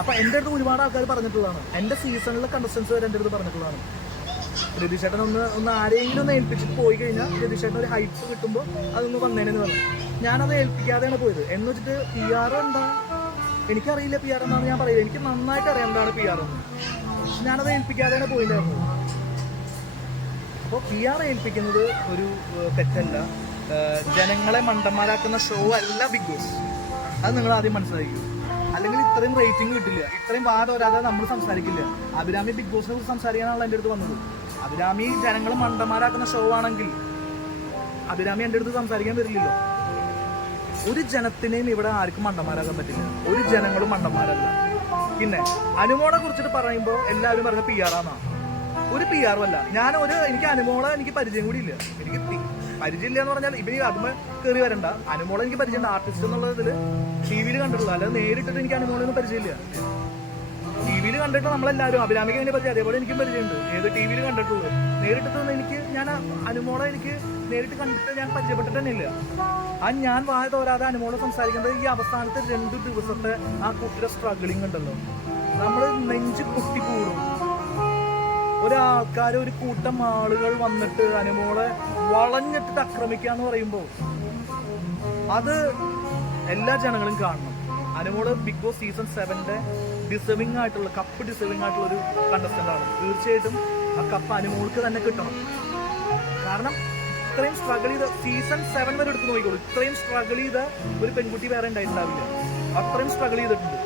അപ്പൊ എൻ്റെ അടുത്ത് ഒരുപാട് ആൾക്കാർ പറഞ്ഞിട്ടുള്ളതാണ്, എൻ്റെ സീസണിലെ കണ്ടസ്റ്റൻസ് വരെ എൻ്റെ അടുത്ത് പറഞ്ഞിട്ടുള്ളതാണ്, രതീഷേട്ടൻ ഒന്ന് ആരെങ്കിലും ഒന്ന് ഏൽപ്പിച്ചിട്ട് പോയി കഴിഞ്ഞാൽ രതീഷേട്ടൻ ഒരു ഹൈപ്പ് കിട്ടുമ്പോൾ അതൊന്ന് വന്നേനെന്ന് പറഞ്ഞു. ഞാനത് ഏൽപ്പിക്കാതെയാണ് പോയത്. എന്ന് വെച്ചിട്ട് പി ആർ എന്താ എനിക്കറിയില്ല, പി ആർ എന്നാണ് ഞാൻ പറയുന്നത്, എനിക്ക് നന്നായിട്ട് അറിയാം എന്താണ് പി ആർ എന്ന്. പക്ഷെ ഞാനത് ഏൽപ്പിക്കാതെയാണ് പോയില്ലായിരുന്നു. അപ്പോൾ പി ആർ ഏൽപ്പിക്കുന്നത് ഒരു തെറ്റല്ല, ജനങ്ങളെ മണ്ടന്മാരാക്കുന്ന ഷോ അല്ല ബിഗ് ബോസ്. അത് നിങ്ങൾ ആദ്യം മനസ്സിലാക്കിക്കും. അല്ലെങ്കിൽ ഇത്രയും റേറ്റിംഗ് കിട്ടില്ല, ഇത്രയും വാദോരാതെ നമ്മൾ സംസാരിക്കില്ല. അഭിരാമി ബിഗ് ബോസിനെ കുറിച്ച് സംസാരിക്കാനാണല്ലോ എൻ്റെ അടുത്ത് വന്നത്. അഭിരാമി ജനങ്ങൾ മണ്ടന്മാരാക്കുന്ന ഷോ ആണെങ്കിൽ അഭിരാമി എൻ്റെ അടുത്ത് സംസാരിക്കാൻ വരില്ലല്ലോ. ഒരു ജനത്തിനെയും ഇവിടെ ആർക്കും മണ്ടന്മാരാക്കാൻ പറ്റില്ല, ഒരു ജനങ്ങളും മണ്ടന്മാരല്ല. പിന്നെ അനുമോളെ കുറിച്ചിട്ട് പറയുമ്പോൾ എല്ലാവരും പറഞ്ഞ പി ആർ ആണെന്നാണ്. ഒരു പി ആറും അല്ല. എനിക്ക് അനുമോളെ എനിക്ക് പരിചയം കൂടി ഇല്ല. എനിക്ക് പരിചയമില്ല എന്ന് പറഞ്ഞാൽ ഇവര് അതുമ്പോൾ കയറി വരണ്ട. അനുമോളെ എനിക്ക് പരിചയമുണ്ട്, ആർട്ടിസ്റ്റ് എന്നുള്ളതിൽ ടി വിയിൽ കണ്ടിട്ടുള്ളൂ, അല്ലാതെ നേരിട്ടിട്ട് എനിക്ക് അനുമോളൊന്നും പരിചയമില്ല. ടി വിയിൽ കണ്ടിട്ട് നമ്മളെല്ലാവരും അഭിരാമിക്ക് എങ്ങനെ പരിചയം, അതേപോലെ എനിക്കും പരിചയമുണ്ട്. ഏത് ടി വിയിൽ കണ്ടിട്ടുള്ളൂ, നേരിട്ടിട്ടൊന്നും ഞാൻ അനുമോളെ എനിക്ക് നേരിട്ട് കണ്ടിട്ട് ഞാൻ പരിചയപ്പെട്ടിട്ട് തന്നെ ഇല്ല. ഞാൻ വായ തോരാതെ അനുമോളെ സംസാരിക്കുന്നത് ഈ അവസാനത്തെ 2 ദിവസത്തെ ആ കുട്ടിയുടെ സ്ട്രഗിളിങ് ഉണ്ടല്ലോ, നമ്മൾ നെഞ്ച് പൊട്ടി കൂടും. ഒരാൾക്കാർ, ഒരു കൂട്ടം ആളുകൾ വന്നിട്ട് അനുമോളെ വളഞ്ഞിട്ടിട്ട് ആക്രമിക്കാന്ന് പറയുമ്പോൾ അത് എല്ലാ ജനങ്ങളും കാണണം. Anumol big boss season 7 deserving ആയിട്ടുള്ള കപ്പ് ഡിസേർവിംഗ് ആയിട്ടുള്ള ഒരു കണ്ടസ്റ്റന്റ് ആണ്. തീർച്ചയായിട്ടും ആ കപ്പ് അനുമോൾക്ക് തന്നെ കിട്ടണം. കാരണം ഇത്രയും സ്ട്രഗിൾ ചെയ്ത് സീസൺ 7 വരെ എടുത്ത് നോക്കിക്കോളൂ, ഇത്രയും സ്ട്രഗിൾ ചെയ്ത ഒരു പെൺകുട്ടി വേറെ ഉണ്ടായിട്ടുണ്ടാവില്ല. അത്രയും സ്ട്രഗിൾ ചെയ്തിട്ടുണ്ട്.